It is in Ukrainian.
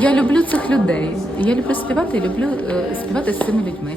Я люблю цих людей. Я люблю співати, люблю е, співати з цими людьми.